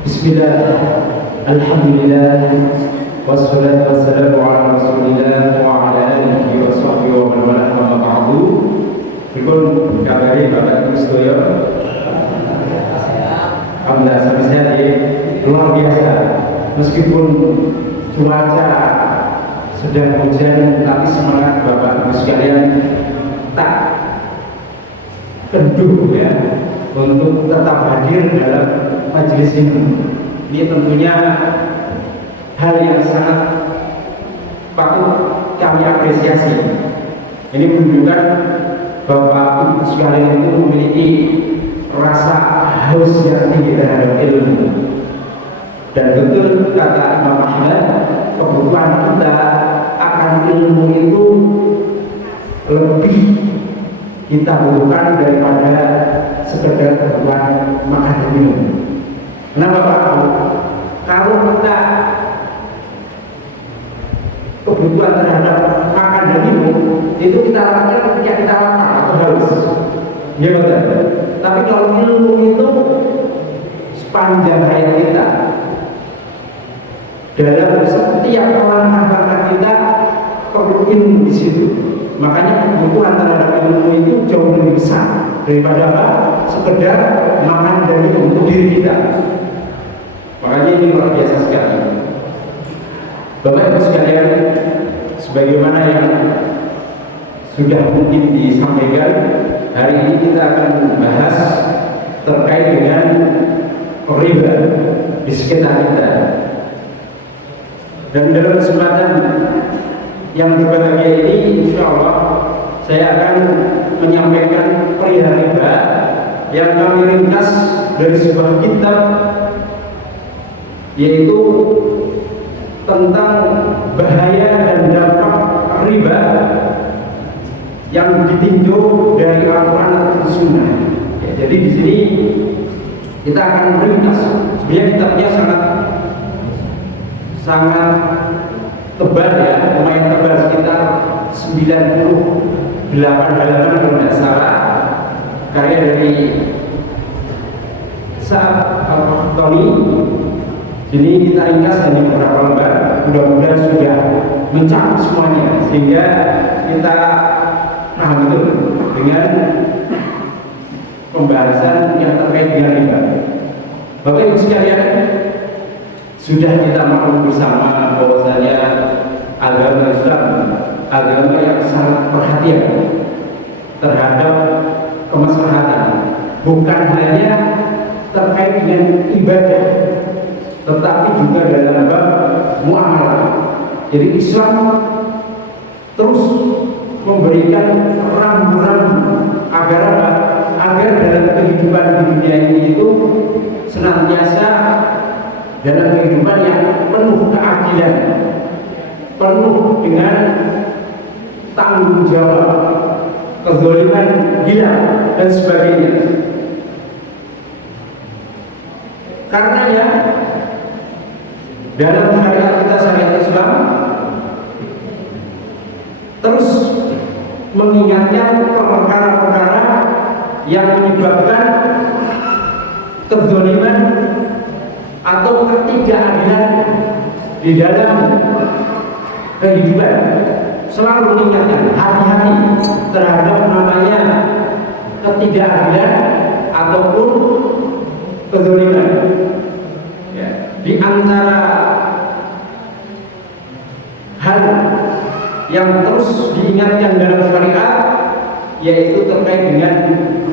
Bismillah, Alhamdulillah, wassalatu wassalamu ala rasulillah wa ala alihi wa sahbihi wa man wala amma ba'du. Pripun kabare Bapak Ibu sedaya? Alhamdulillah sampai sehat ya. Luar biasa. Meskipun cuaca sedang hujan, tapi semangat Bapak Ibu sekalian tak kendur ya untuk tetap hadir dalam majelis ini. Ini tentunya hal yang sangat patut kami apresiasi. Ini menunjukkan bahwa Ibu sekalian itu memiliki rasa haus yang tinggi terhadap ilmu. Dan betul kata Imam Ahmad, kebutuhan kita akan ilmu itu lebih kita butuhkan daripada sekedar kebutuhan makan dan minum. Kenapa Pak? Kalau kita kebutuhan terhadap makan dan minum itu kita lakukan ketika kita lapar atau haus, ya betul. Tapi kalau ilmu itu sepanjang hayat kita, dalam setiap langkah kita perlu ilmu di situ. Makanya kebutuhan terhadap ilmu itu jauh lebih besar daripada apa? Sekedar makan dan minum untuk diri kita. Makanya ini luar biasa sekali. Bapak Ibu sekalian, sebagaimana yang sudah mungkin disampaikan, hari ini kita akan membahas terkait dengan riba di sekitar kita. Dan dalam kesempatan yang berbahagia ini, insya Allah saya akan menyampaikan perihal riba yang kami ringkas dari sebuah kitab, yaitu tentang bahaya dan dampak riba yang ditinjau dari Al-Quran atau Sunnah. Ya, jadi di sini kita akan meringkas. Sebenarnya kitabnya sangat tebal ya, lumayan tebal, sekitar 98 halaman kalau tidak salah, karya dari Sa'ad Al-Qahtani. Jadi kita ringkas hanya beberapa lembar, mudah-mudahan sudah mencakup semuanya sehingga kita paham betul dengan pembahasan yang terkait dengan riba. Bapak Ibu sekalian, sudah kita maklum bersama bahwasanya agama Islam agama yang sangat perhatian terhadap kemaslahatan, bukan hanya terkait dengan ibadah, tetapi juga dalam bab muamalah. Jadi Islam terus memberikan rambu-rambu agar apa? Agar dalam kehidupan di dunia ini itu senantiasa dalam kehidupan yang penuh keadilan, penuh dengan tanggung jawab, kezaliman gila dan sebagainya. Karena ya dalam syariat kita, syariat Islam terus mengingatkan perkara-perkara yang menyebabkan kezaliman atau ketidakadilan di dalam kehidupan. Selalu mengingatkan hati-hati terhadap namanya ketidakadilan ataupun kezaliman. Ya, di antara hal yang terus diingatkan dalam syariat yaitu terkait dengan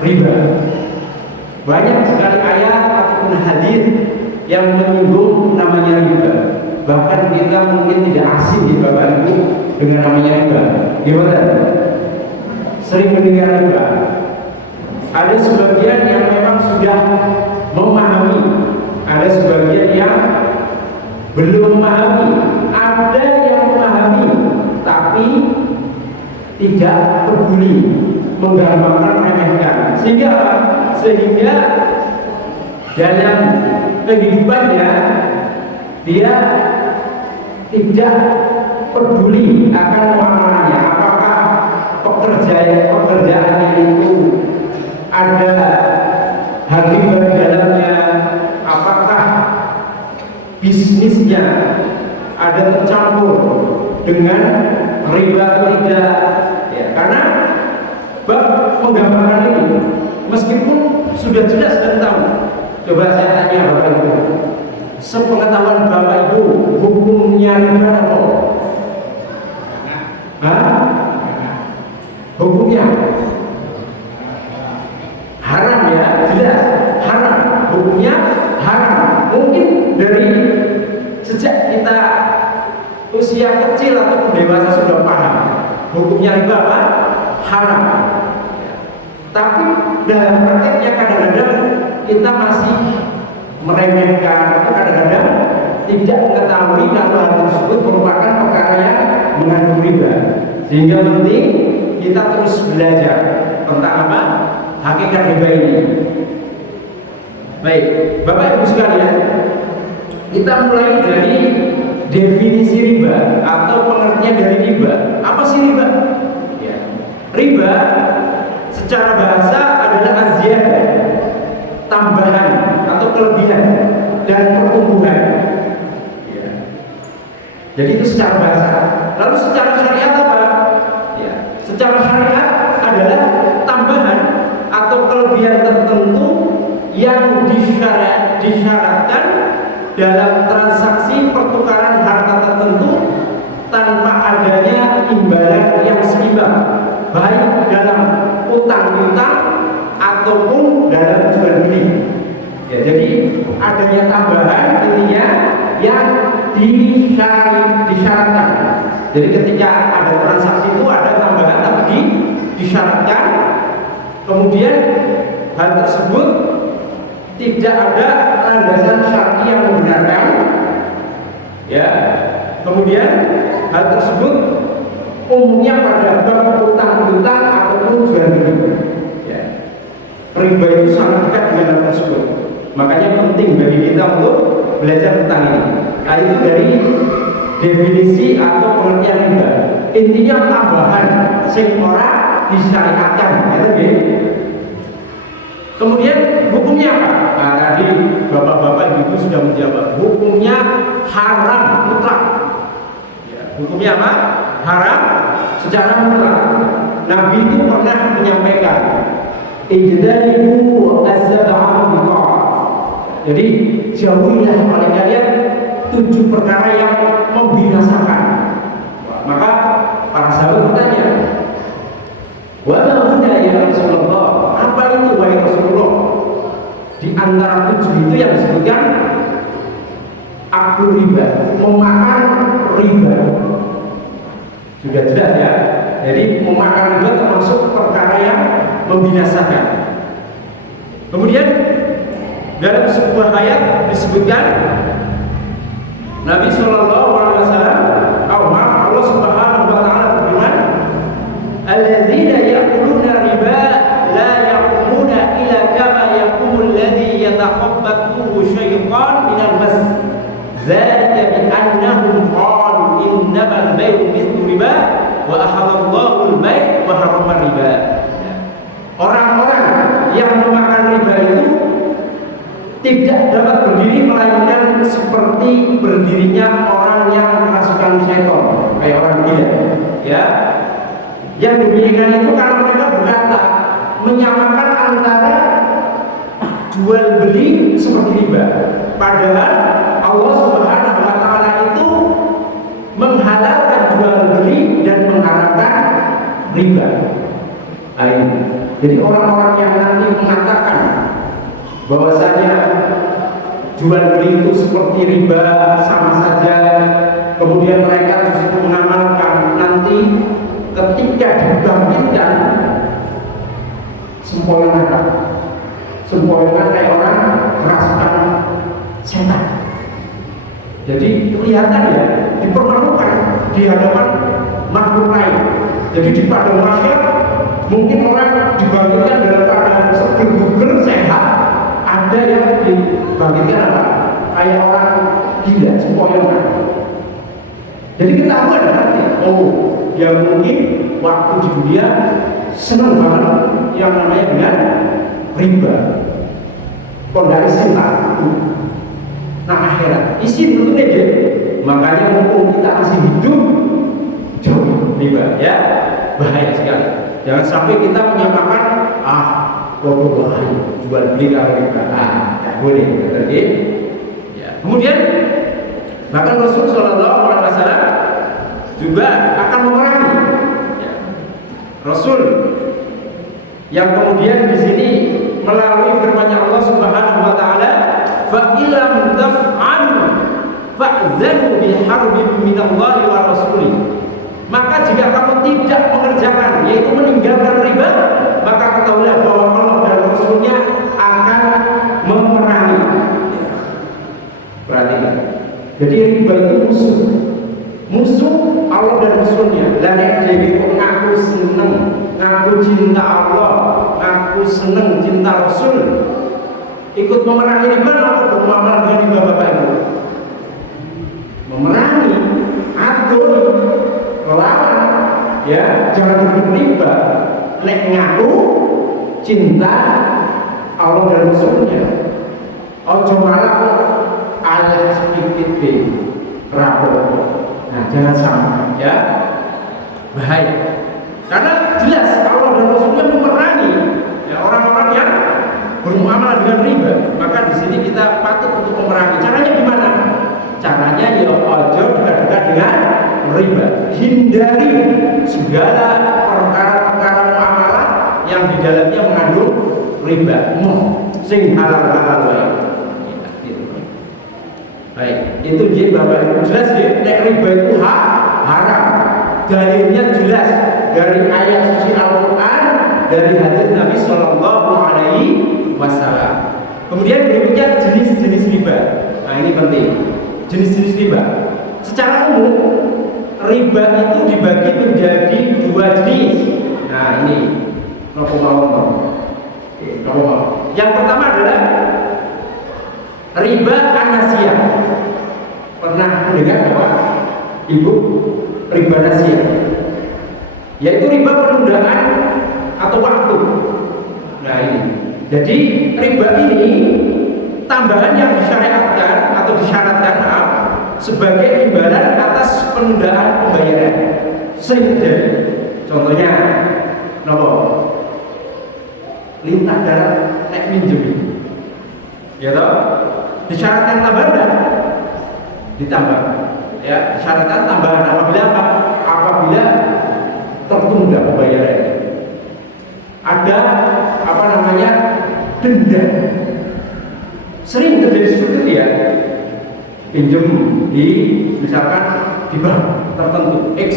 riba. Banyak sekali ayat ataupun hadis yang menyinggung namanya riba. Bahkan kita mungkin tidak asing di Bapak Ibu dengan namanya riba. Gimana? Sering mendengar riba. Ada sebagian yang memang sudah memahami, ada sebagian yang belum memahami, ada yang memahami tapi tidak peduli, menggampangkan, remehkan. Sehingga dalam kehidupannya dia tidak peduli akan muamalahnya, apakah pekerjaannya itu ada hati di dalamnya, apakah bisnisnya ada tercampur dengan riba atau tidak, ya, karena bab menggambarkan ini meskipun sudah jelas dan tahu. Coba saya tanya Bapak Ibu, sepengetahuan Bapak Ibu hukumnya riba apa? Hah? Hukumnya haram, ya, jelas haram. Hukumnya haram. Mungkin dari sejak kita usia kecil atau dewasa sudah paham hukumnya riba apa? Haram. Tapi dalam prakteknya kadang-kadang kita masih meremehkan atau kadang-kadang tidak mengetahui kalau hal tersebut merupakan perkara yang mengandung riba. Sehingga penting kita terus belajar tentang apa? Hakikat riba ini. Baik, Bapak Ibu sekalian, kita mulai dari definisi riba atau pengertian dari riba. Apa sih riba? Ya. Riba secara bahasa adalah az-ziyadah, tambahan atau kelebihan dan pertumbuhan. Ya. Jadi itu secara bahasa. Lalu secara syariat apa? Ya. Secara syariat adalah tambahan atau kelebihan tertentu yang disyaratkan dalam transaksi pertukaran harta tertentu tanpa adanya imbalan yang seimbang, baik dalam utang piutang ataupun dalam jual beli. Ya, jadi adanya tambahan intinya yang disyaratkan. Jadi ketika ada transaksi itu ada tambahan tapi disyaratkan, kemudian hal tersebut tidak ada landasan syar'i yang membenarkan, ya. Kemudian hal tersebut umumnya pada bab utang piutang ataupun jual beli. Ya. Riba itu sangat dekat dengan hal tersebut. Makanya penting bagi kita untuk belajar tentang ini. Nah, itu dari definisi atau pengertian riba. Intinya tambahan sing ora disyariatkan, gitu ya. Kemudian hukumnya apa? Nah, tadi bapak-bapak ibu sudah menjawab. Hukumnya haram mutlak. Ya, hukumnya apa? Haram secara mutlak. Nabi itu pernah menyampaikan, ijtanibu az-sab'a biqa'at. Jadi jauhilah oleh kalian 7 perkara yang membinasakan. Maka para sahabat bertanya, wa ma huda ya Rasulullah? Apa itu wahai Rasulullah? Di antara 7 itu yang disebutkan aklu riba, memakan riba. Sudah jelas ya. Jadi memakan riba termasuk perkara yang membinasakan. Kemudian dalam sebuah ayat disebutkan Nabi Shallallahu Alaihi Wasallam, Allah Subhanahu Wa Taala berfirman, "Alladzina ya'kuluna riba la yaqumuna illa kama yaqumul ladzi yatakhabbathu syaitan minal mas. Dzalika bi annahum qalu innamal bay'u mithlu riba wa ahallallahu al-bay' wa harrama riba." Orang-orang yang memakan riba itu tidak dapat berdiri melainkan seperti berdirinya orang yang kerasukan setan, kayak orang gila, ya. Yang demikian itu karena mereka berkata menyamakan antara jual beli seperti riba, padahal Allah Subhanahu Wa Taala itu menghalalkan jual beli dan mengharamkan riba. Jadi orang-orang yang nanti mengatakan bahwasanya jual beli itu seperti riba sama saja, kemudian mereka justru mengamalkan nanti ketika dibangkitkan sempoyongan kayak orang kerasukan setan. Jadi kelihatan ya, dipermalukan di hadapan makhluk lain. Jadi di padang mahsyar mungkin orang dibangkitkan dalam keadaan seger sehat, ada yang dibangkitkan apa? Kayak orang gila, sempoyongan. Jadi ketahuan nanti, yang mungkin waktu di dunia senang banget yang namanya dengan riba, pondasi setan. nah akhirat. Isi tentunya ya. Makanya mumpung kita masih hidup, jauh riba ya, bahaya sekali. Jangan sampai kita menyamakan bodoh jual beli kalau riba, boleh, gitu. Ya. Kemudian bahkan Rasul Shallallahu Alaihi Wasallam juga akan memerangi. Ya. Rasul yang kemudian di sini melalui firman-Nya Allah Subhanahu Wa Taala, fa illam taf'alu fa'dzanu biharbin minallahi wa rasulih. Maka jika kamu tidak mengerjakan, yaitu meninggalkan riba, maka ketahuilah bahwa Allah dan Rasulnya akan memerangi. Perhatikan. Jadi riba itu musuh Allah dan Rasulnya. Dan yang jadi ngaku seneng, ngaku cinta Allah, ngaku seneng cinta Rasul, ikut memerangi riba, atau bermuamalah dengan riba, Bapak Ibu? Memerangi, atur, melawan, ya, jangan riba. Nek ngaku cinta Allah dan Rasulnya, ojo malah ayat sedikit rapor. Nah, jangan sampai, ya, bahaya. Karena jelas Allah dan Rasulnya memerangi ya, orang-orang yang bermuamalah dengan riba. Maka di sini kita patut untuk memerangi. Caranya gimana? Caranya ya ojo dekat-dekat dengan riba. Hindari segala perkara-perkara muamalah yang di dalamnya mengandung riba. Sing halal-halal baik. Baik, itu dia Bapak Ibu, jelas ya, nek riba itu haram. Dalilnya jelas dari ayat suci Al-Quran, dari hadis Nabi Shallallahu Alaihi Wasallam. Kemudian berikutnya jenis-jenis riba. Nah ini penting, jenis-jenis riba. Secara umum riba itu dibagi menjadi dua jenis. Nah ini yang pertama adalah riba an-nasiyah. Pernah mendengar apa? Ibu, riba nasiyah, yaitu riba penundaan atau waktu. Nah ini, jadi riba ini tambahan yang disyariatkan atau disyaratkan sebagai imbalan atas penundaan pembayaran. Sehingga contohnya, nopo lintah darat nek minjem, ya toh, disyaratkan tambahan, ditambah, ya, disyaratkan tambahan apabila apa? Apabila tertunda pembayaran. Ada apa namanya, denda. Sering terjadi seperti itu ya. Pinjam di, misalkan di bank tertentu X,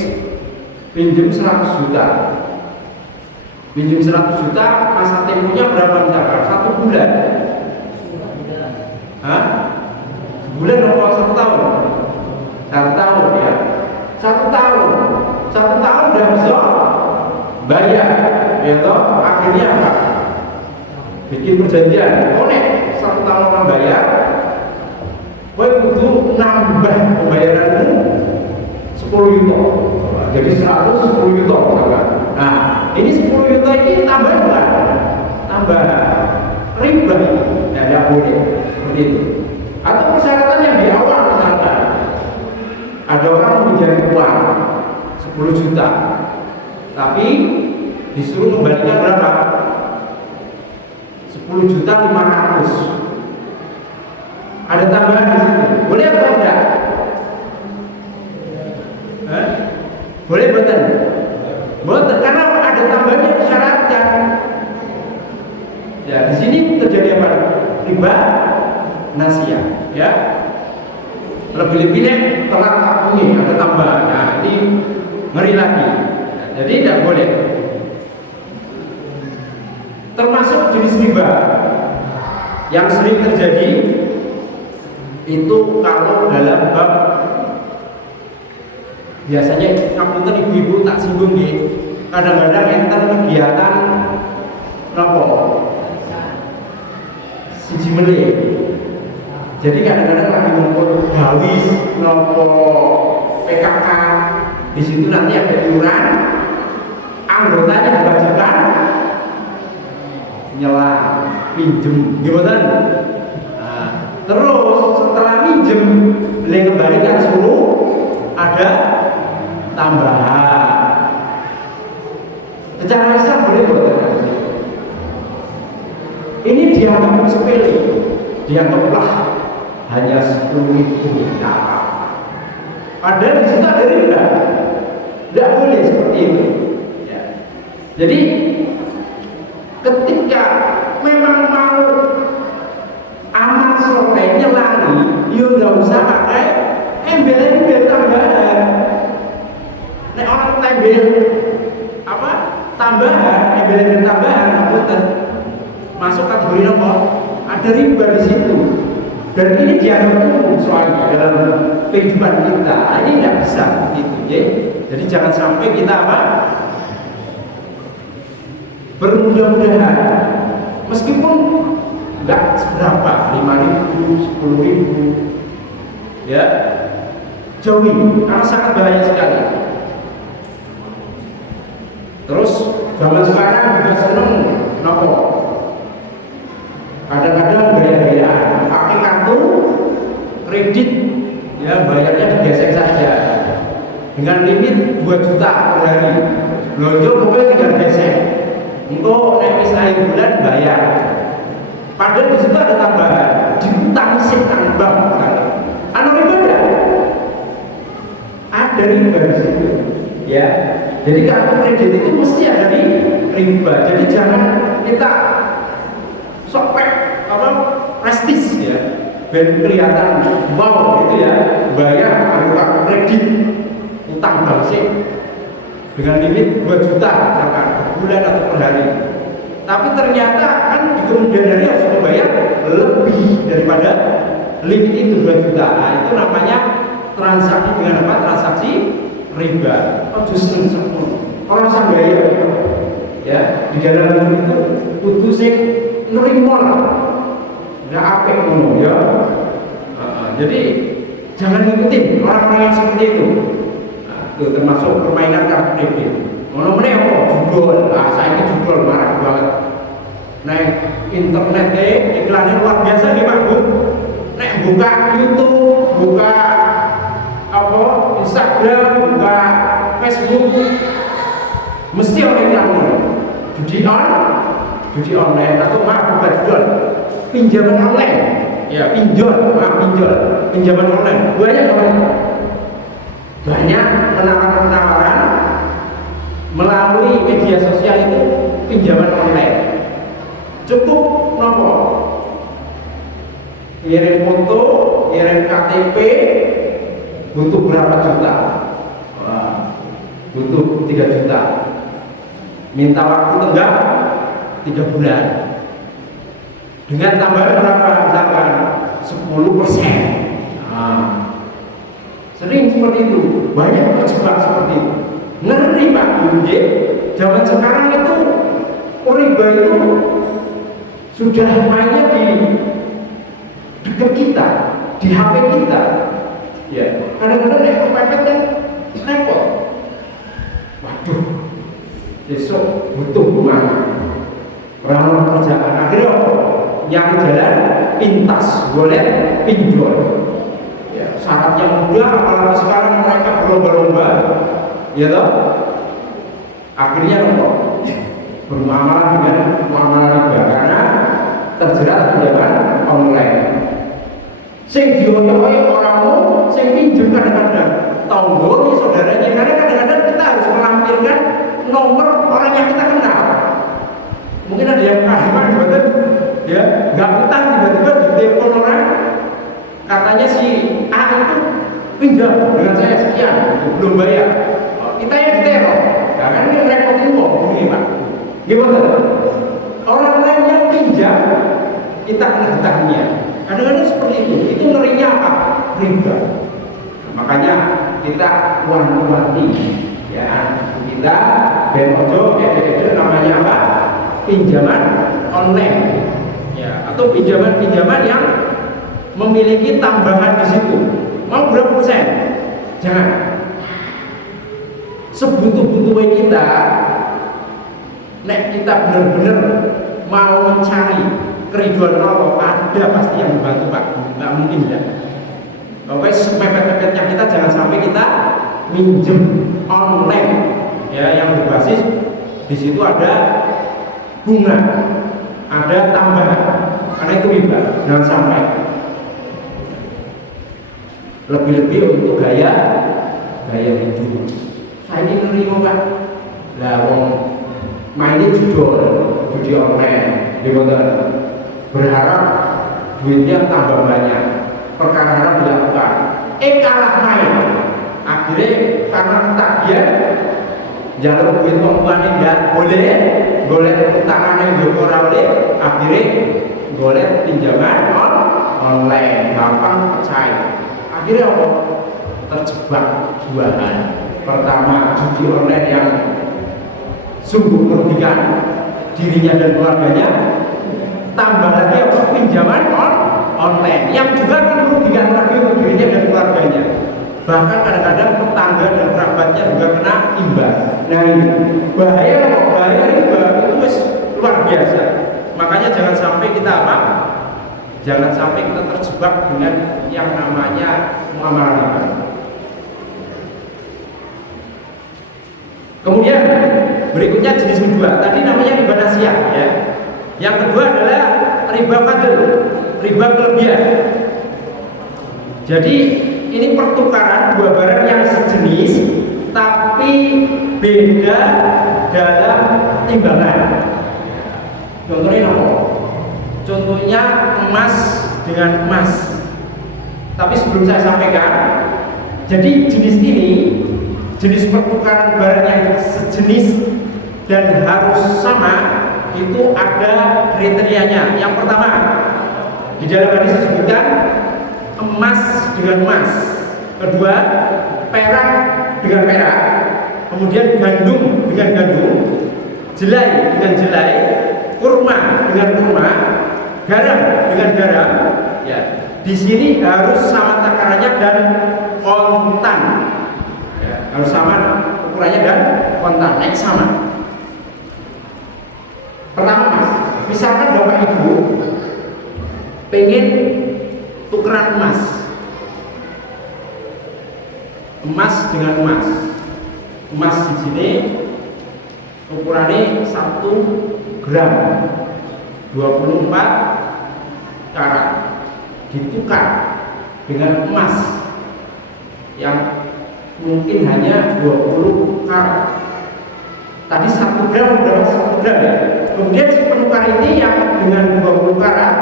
pinjam 100 juta. Pinjam 100 juta, masa temponya berapa misalkan? 1 bulan. Hah? Bulan atau 1 tahun? 1 tahun ya. 1 tahun. 1 tahun udah bisa bayar. Ya toh, akhirnya apa? Bikin perjanjian. Oh nek 1 tahun orang bayar, kowe kudu nambah pembayaranmu 10 juta. Jadi 110 juta misalkan. Nah, ini 10 juta ini tambah enggak? Tambah riba. Nah, tidak boleh seperti itu. Atau persyaratan yang di awal misalkan ada orang meminjam uang 10 juta, tapi disuruh kembalikan berapa? 10 juta 500. Ada tambahan di situ. Boleh apa enggak? Boleh betul. Betul, karena ada tambahan yang disyaratkan. Ya, di sini terjadi apa? Riba nasiyah, ya. Lebih-lebihnya telat takuni ada tambahan. Nah, ini ngeri lagi. Ya, jadi tidak boleh. Termasuk jenis riba yang sering terjadi itu kalau dalam bab, biasanya ngapunten ibu-ibu tak singgung nggih, kadang-kadang enten kegiatan nopo siji meneh. Jadi kadang-kadang lagi ngumpul gawis nopo PKK, di situ nanti ada iuran, anggotanya diwajibkan nyelah pinjem, gimana? Nah, terus setelah nilai kembalikan 10 ada tambahan. Secara Islam boleh buat ini dianggap sepele, dianggaplah hanya 10.000 apa. Padahal di situ ada riba, tidak boleh seperti itu. Ya. Jadi ketika memang mau aman soleh nyelani, ya nggak usah pakai embel-embel tambahan. Nek orang tembel apa tambahan, embel-embel tambahan, betul masuk kategori apa? Ada riba di situ. Dan ini dianggap umum soalnya dalam kehidupan kita. Ini tidak bisa gitu, ya. Jadi jangan sampai kita apa? Bermudah-mudahan, meskipun nggak seberapa, 5.000, 10.000, ya, jauhi, karena sangat bahaya sekali. Terus zaman sekarang juga seneng nopo. Kadang-kadang gaya-gayaan pakai kartu kredit, ya bayarnya digesek saja dengan limit 2 juta per hari. Belanja pokoknya tinggal gesek. Engkau naik akhir bulan bayar. Padahal di situ ada tambahan, diutang sih tambah. Anu riba ada riba di situ, ya. Jadi kartu kredit itu mesti ada di riba. Jadi jangan kita sopek apa prestis ya, biar kelihatan wow gitu ya, bayar kartu kredit utang bangsa dengan limit 2 juta misalkan per bulan atau per hari. Tapi ternyata kan di kemudian hari harus membayar lebih daripada limit itu 2 juta. Nah, itu namanya transaksi dengan apa? Transaksi riba. Oh justru orang sanggaya ya di dalam itu kudu sing nerimo lah, nggak apik ngono ya. Jadi jangan ngikutin orang-orang yang seperti itu. Itu termasuk permainan kartu kredit. Ngono meneh apa? Judul. Ah saiki judul marah banget. Nek internet iklannya luar biasa nih Pak Bu. Nek buka YouTube, buka apa? Instagram, buka Facebook, mesti orang iklan judi online atau bukan judul pinjaman online. Ya, pinjol pinjaman online. Banyak penawaran melalui media sosial itu pinjaman online. Cukup nopo kirim foto, kirim KTP, butuh berapa juta? Butuh 3 juta. Minta waktu tenggang 3 bulan. Dengan tambahan berapa? Misalkan 10%. Sering seperti itu, banyak terjebak seperti itu. Ngeri Pak Budi, zaman sekarang itu riba itu sudah mainnya di dekat kita, di HP kita. Ya, kadang-kadang kepepet kan repot. Waduh, besok butuh kemana? Orang kerjaan akhirnya nyari jalan pintas, boleh pinjol. Syaratnya mudah, apalagi sekarang mereka berlomba-lomba, ya toh. Akhirnya nopo bermuamalah dengan muamalah riba karena terjerat pinjaman online. Sing dioyo-oyo orangmu, sing pinjam kadang-kadang tonggo nih saudaranya, karena kadang-kadang kita harus melampirkan nomor orang yang kita kenal. Mungkin ada yang kahman betul, ya nggak utang tiba-tiba di telepon orang. Katanya si A itu pinjam dengan saya sekian, belum bayar. Kita yang diteror, ya kan ini repotin kok, begini Pak. Gimana? Orang lain yang pinjam, kita kena getahnya. Kadang-kadang seperti itu ngerinya apa? Riba. Makanya kita wanti-wanti, ya kita bemojo, ya namanya apa? Pinjaman online, ya atau pinjaman-pinjaman yang memiliki tambahan di situ. Mau berapa persen? Jangan. Sebutuh-butuhnya kita, nek kita benar-benar mau mencari keriduan Allah, ada pasti yang membantu Pak. Nggak mungkin ya. Oke, semepet-mepetnya kita jangan sampai kita minjem online ya yang berbasis di situ ada bunga, ada tambahan, karena itu riba. Jangan sampai. Lebih-lebih untuk gaya hidup. Saya ini ngeri kok Pak. Lah wong main judi online, berharap duitnya tambah banyak, perkara harap dilakukan. Kalah main, akhirnya karena ketagihan jalur duit pembuatan enggak boleh, boleh utangan yang boleh, akhirnya boleh pinjaman online, gampang percaya. Akhirnya apa? Terjebak dua hal. Pertama, judi online yang sungguh merugikan dirinya dan keluarganya. Tambah lagi apa? Pinjaman online yang juga merugikan lagi untuk dirinya dan keluarganya. Bahkan kadang-kadang tetangga dan kerabatnya juga kena imbas. Nah ini bahaya riba itu luar biasa. Makanya jangan sampai kita apa? Jangan sampai kita terjebak dengan yang namanya muamalah riba. Kemudian berikutnya jenis kedua, tadi namanya riba nasiah ya. Yang kedua adalah riba fadl, riba kelebihan. Jadi ini pertukaran dua barang yang sejenis tapi beda dalam timbangan. Contohnya apa? Contohnya emas dengan emas. Tapi sebelum saya sampaikan, jadi jenis ini, jenis pertukaran barang yang sejenis dan harus sama, itu ada kriterianya. Yang pertama, di dalam hadis disebutkan emas dengan emas. Kedua, perak dengan perak. Kemudian gandum dengan gandum, jelai dengan jelai, kurma dengan kurma, garam dengan garam. Ya, di sini harus sama takarannya dan kontan. Ya, harus sama ukurannya dan kontan, naik sama. Pertama, Mas, misalkan Bapak Ibu pengen tukeran emas dengan emas. Emas di sini ukurannya 1 gram 24 karat ditukar dengan emas yang mungkin hanya 20 karat. Tadi 1 gram berapa 1 gram ya. Kemudian si penukar ini yang dengan 20 karat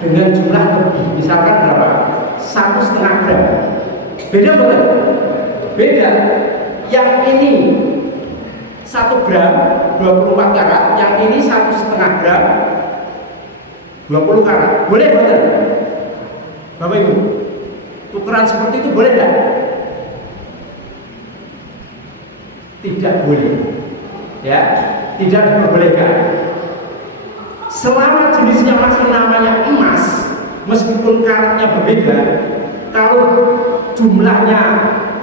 dengan jumlah lebih, misalkan berapa? 1,5 gram. Beda betul? Beda. Yang ini 1 gram 24 karat, yang ini 1,5 gram 20 karat. Boleh betul? Bapak Ibu, tukeran seperti itu boleh tidak? Tidak boleh. Ya, tidak diperbolehkan. Selama jenisnya masih namanya emas, meskipun karatnya berbeda, kalau jumlahnya,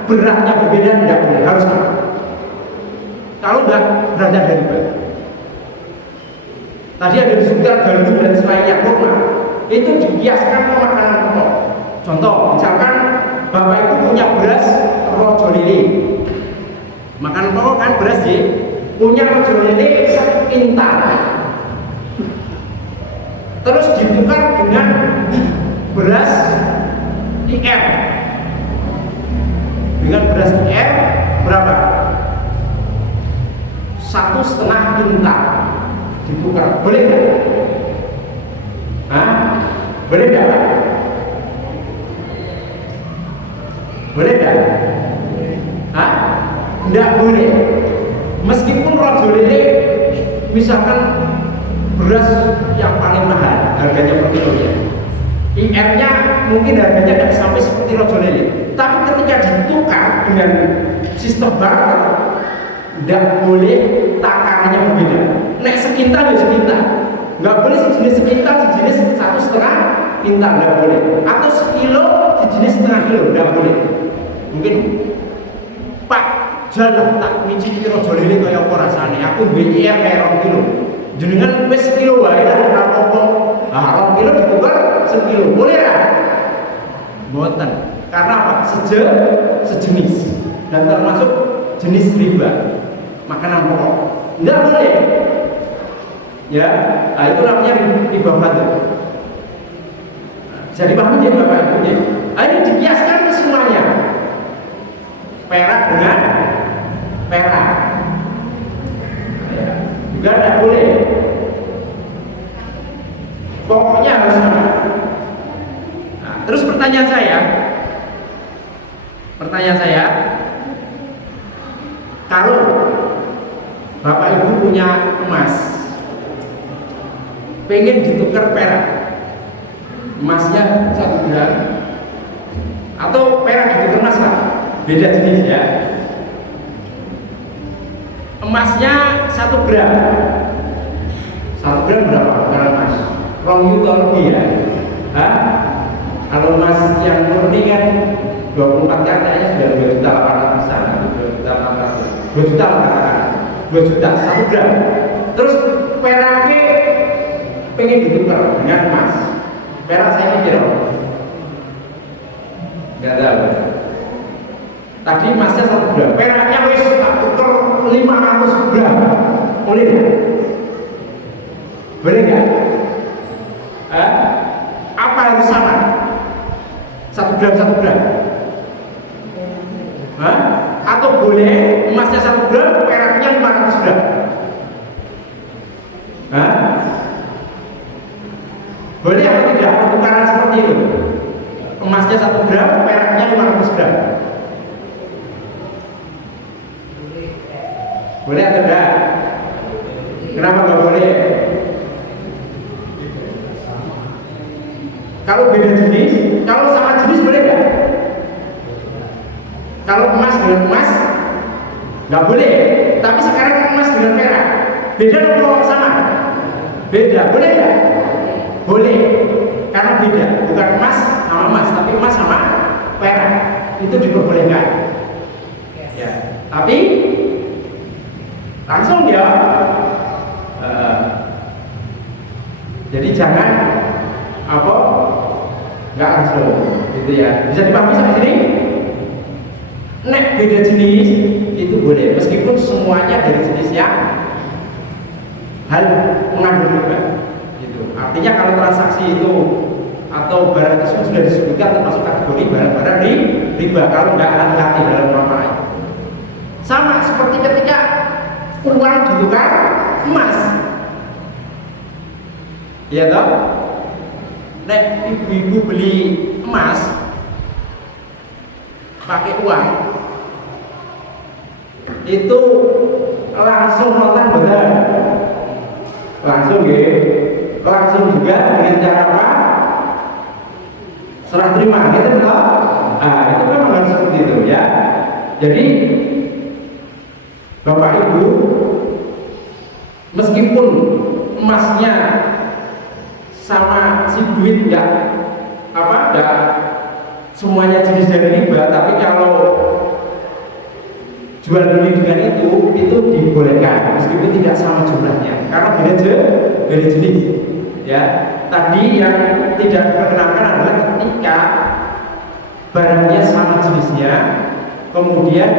beratnya berbeda, tidak boleh, harus sama. Kalau enggak, beratnya ada riba. Tadi ada disebutkan gandum dan selainnya, kurma, itu dikiaskan ke makanan pokok. Contoh, misalkan Bapak Ibu punya beras rojo lele, makanan pokok kan beras ya, punya rojo lele sepintal, terus ditukar dengan beras IR. Dengan beras IR berapa? 1,5 kintal ditukar. Boleh nggak? Hah? Boleh nggak? Boleh nggak? Hah? Nggak boleh. Meskipun rojo lele misalkan beras yang paling mahal harganya per kilonya, IR-nya mungkin harganya tidak sampai seperti rojo lele, tapi ketika ditukar dengan sistem barter, tidak boleh takarannya berbeda. Nek sekintal ya sekintal, nggak boleh sejenis sekintal, sejenis 1,5 kintal, nggak boleh. Atau sekilo, sejenis setengah kilo, nggak boleh. Mungkin Pak, jalan tak miciki rojo lele kaya apa rasane, aku duwe IR kayak 2 kilo. Jenengan wis sekilo wae lah ora apa-apa. Ah, 2 kilo ditukar sekilo. Boleh ra? Mboten. Karena apa? Sejenis dan termasuk jenis riba, makanan pokok. Tidak boleh. Ya, nah itu namanya riba fadl. Jadi paham ya Bapak Ibu ya? Ini dikiaskan ke semuanya. Perak dengan perak. Ya, juga tidak boleh. Pokoknya harus sama. Nah, terus pertanyaan saya, kalau Bapak Ibu punya emas, pengen ditukar perak, emasnya 1 gram, atau perak ditukar emas lah, beda jenis ya. Emasnya 1 gram, 1 gram berapa? Gram emas, rong yuta lebih ya. Hah? Kalau emas yang murni kan 24 katanya sudah 2.800.000-an, 2 juta lah katakan, 2 juta 1 gram. Terus peraknya pengen ditukar dengan emas, perak saya ini kira nggak tahu. Tadi emasnya 1 gram, peraknya wis tak tukar 500 gram, boleh nggak? Boleh nggak? Apa harus sama? 1 gram 1 gram? Atau boleh emasnya 1 gram, peraknya 500 gram? Boleh atau tidak pertukaran seperti itu? Emasnya 1 gram, peraknya 500 gram. Boleh atau tidak? Kenapa nggak boleh? Kalau beda jenis, kalau sama jenis boleh nggak? Kalau emas dengan emas nggak boleh. Tapi sekarang emas dengan perak, beda atau sama? Beda, boleh nggak? Boleh, karena beda, bukan emas sama emas, tapi emas sama perak, itu diperbolehkan. Ya, tapi langsung ya. Jadi jangan apa, nggak langsung, gitu ya. Bisa dipahami sampai sini? Nek beda jenis itu boleh, meskipun semuanya dari jenis yang hal mengandung riba. Artinya kalau transaksi itu atau barang tersebut sudah disebutkan termasuk kategori barang-barang riba, kalau nggak hati-hati dalam memakai. Sama seperti ketika uang ditukar emas, ya toh? Nek ibu-ibu beli emas pakai uang, itu langsung nonton benar, langsung ya. Langsung juga dengan cara apa? Serah terima, gitu betul? Nah, itu memang harus seperti itu ya. Jadi Bapak Ibu, meskipun emasnya sama si duit nggak semuanya jenis dari riba, tapi kalau jual beli dengan itu dibolehkan meskipun tidak sama jumlahnya, karena beda jenis. Ya, tadi yang tidak diperkenankan adalah ketika barangnya sama jenisnya, kemudian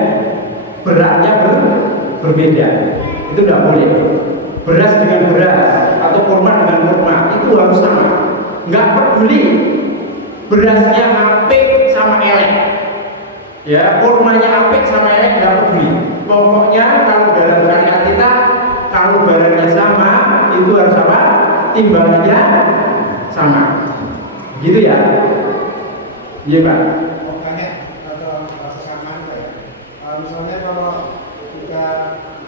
beratnya berbeda, itu tidak boleh. Beras dengan beras atau kurma dengan kurma itu harus sama. Nggak peduli berasnya apik sama elek, ya kurmanya apik sama elek, nggak peduli. Pokoknya kalau dalam syariat kita, kalau barangnya sama itu harus apa? Timbangannya sama, gitu ya. Iya Pak. Makanya atau sama ya. Misalnya kalau kita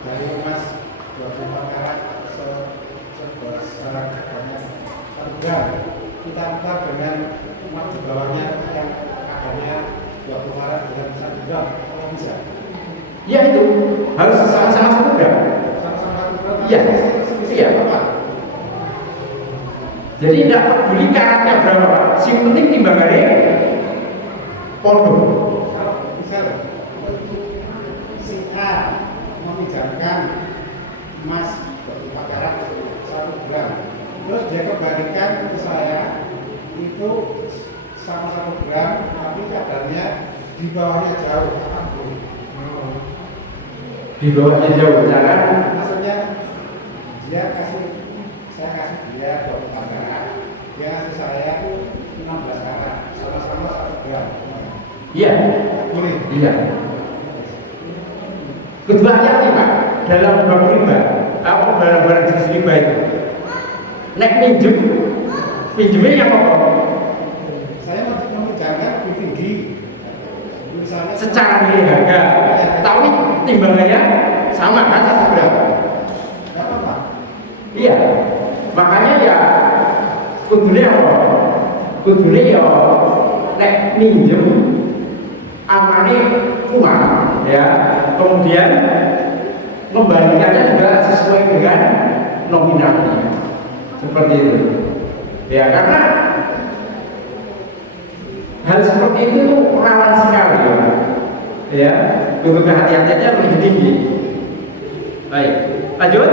dari emas 24 karat secara harganya 1 gram, kita tukar dengan emas di bawahnya yang harganya 20 karat dengan 1 gram, kalau bisa? Ya itu harus sama-sama 1 gram. Sama-sama 1 gram. Iya. Iya Pak. Jadi tidak peduli karatnya berapa Pak, yang penting timbangannya podo. Kalau misal si A meminjamkan emas 24 karat 1 gram, terus dia kembalikan ke saya itu sama-sama gram, tapi kadarnya di bawahnya jauh, akan boleh. Di bawahnya jauh, jangan. Maksudnya saya kasih dia 24 karat, dia kasih saya 16 karat, sama-sama 1 gram. Iya, Boleh. iya. Kedua hati Pak, dalam bab riba, apa barang-barang jenis riba itu? Nek pinjemnya yang apa? Saya mengejarkan lebih tinggi. Misalnya Secara nilai harga, tapi timbangannya sama kan 1 gram. nggak apa-apa. Iya, makanya ya kudune apa? Kudune ya nek minjem amane kurang ya, kemudian membalikannya juga sesuai dengan nominalnya seperti itu ya, karena hal seperti itu tuh rawan sekali ya, untuk kehati-hatiannya lebih tinggi. Baik, lanjut.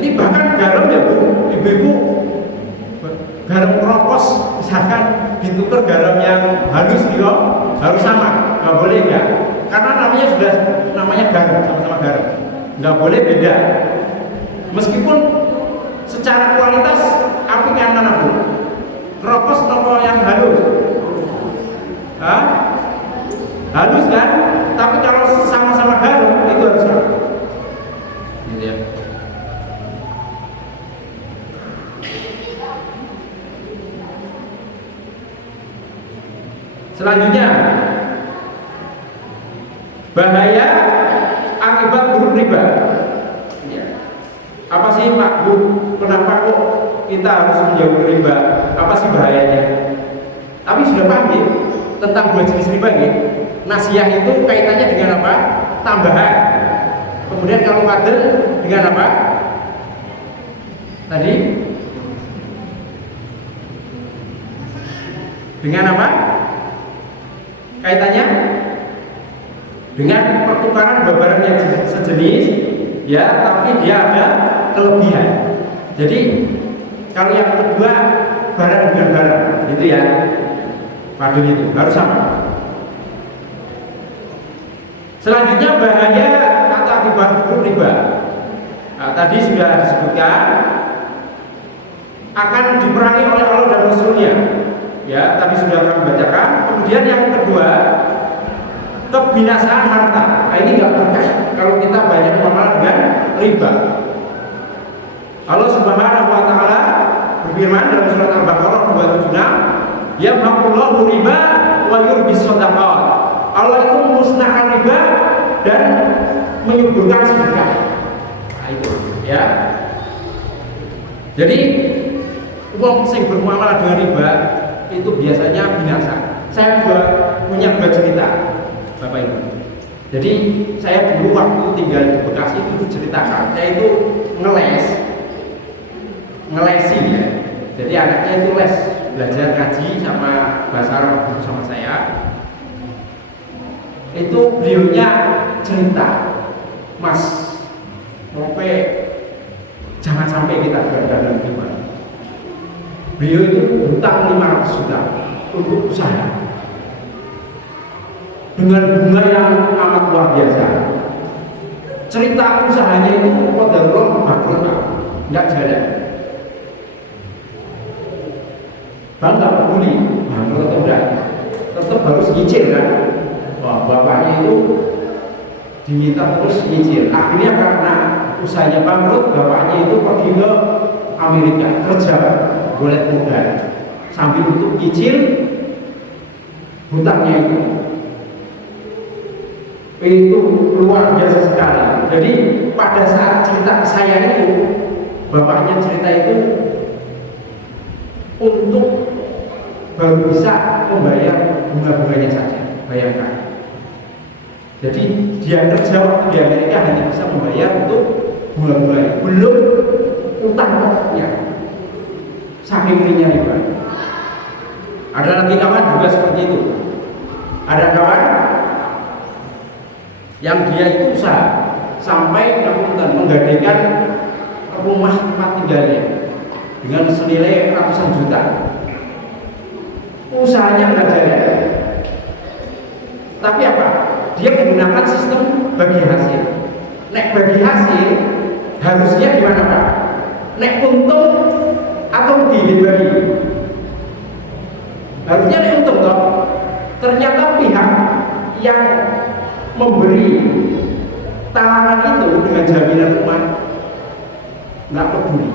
Ini bahkan garam ya Bu, ibu-ibu, garam kropos misalkan ditukar garam yang halus gitu harus sama, nggak boleh ya, karena namanya sudah namanya garam, sama-sama garam, nggak boleh beda. Meskipun secara kualitas apik yang mana Bu? Kropos atau yang halus? Hah? Halus kan? Tapi kalau sama-sama garam itu harus sama. Gitu ya. Selanjutnya, bahaya akibat buruk riba. Apa sih Pak Bu? Kenapa kok kita harus menjauhi riba? Apa sih bahayanya? Tapi sudah paham ya tentang 2 jenis riba ya. Nasiah itu kaitannya dengan apa? Tambahan. Kemudian kalau fadl dengan apa? Tadi dengan apa? Kaitannya dengan pertukaran barang yang sejenis ya, tapi dia ada kelebihan. Jadi kalau yang kedua barang dengan barang itu ya, padu itu harus sama. Selanjutnya bahaya atau akibat buruk riba. Nah, tadi sudah disebutkan akan diperangi oleh Allah dan Rasulnya. Ya, tadi sudah kami bacakan. Kemudian yang kedua, kebinasaan harta. Nah, ini nggak berkah kalau kita banyak muamalah dengan riba. Allah Subhanahu wa taala berfirman dalam surat Al-Baqarah 276, "Yamhaqullahu riba wa yurbis shadaqat." Allah itu memusnahkan riba dan menyuburkan sedekah. Nah, itu ya. Jadi uang yang bermuamalah dengan riba itu biasanya binasa. Saya juga punya 2 cerita, Bapak Ibu. Jadi saya dulu waktu tinggal di Bekasi itu diceritakan, saya itu ngelesin ya. Jadi anaknya itu les belajar ngaji sama bahasa Arab sama saya. Itu beliaunya cerita, Mas, jangan sampai kita gagal riba. Beliau itu hutang 500 juta untuk usaha dengan bunga yang amat luar biasa. Cerita usahanya itu qadarullah bangkrut, nggak jalan. Bang nggak peduli bangkrut atau enggak, tetap harus nyicil kan. Wah, bapaknya itu diminta terus nyicil. Akhirnya karena usahanya bangkrut, bapaknya itu pergi ke Amerika kerja boleh modal sambil untuk nyicil hutangnya itu luar biasa sekali. Jadi pada saat cerita ke saya itu, bapaknya cerita itu untuk baru bisa membayar bunga-bunganya saja, bayangkan. Jadi dia kerja waktu di Amerika hanya bisa membayar untuk bunga-bunga, belum utang pokoknya. Saking tingginya riba. Ada lagi kawan juga seperti itu. Ada kawan yang dia itu usaha sampai kemudian menggadaikan rumah tempat tinggalnya dengan senilai ratusan juta. Usahanya nggak jalan. Tapi apa? Dia menggunakan sistem bagi hasil. Nek bagi hasil harusnya gimana Pak? Nek untung atau dibagi? Harusnya nek untung toh. Ternyata pihak yang memberi talangan itu dengan jaminan rumah nggak peduli.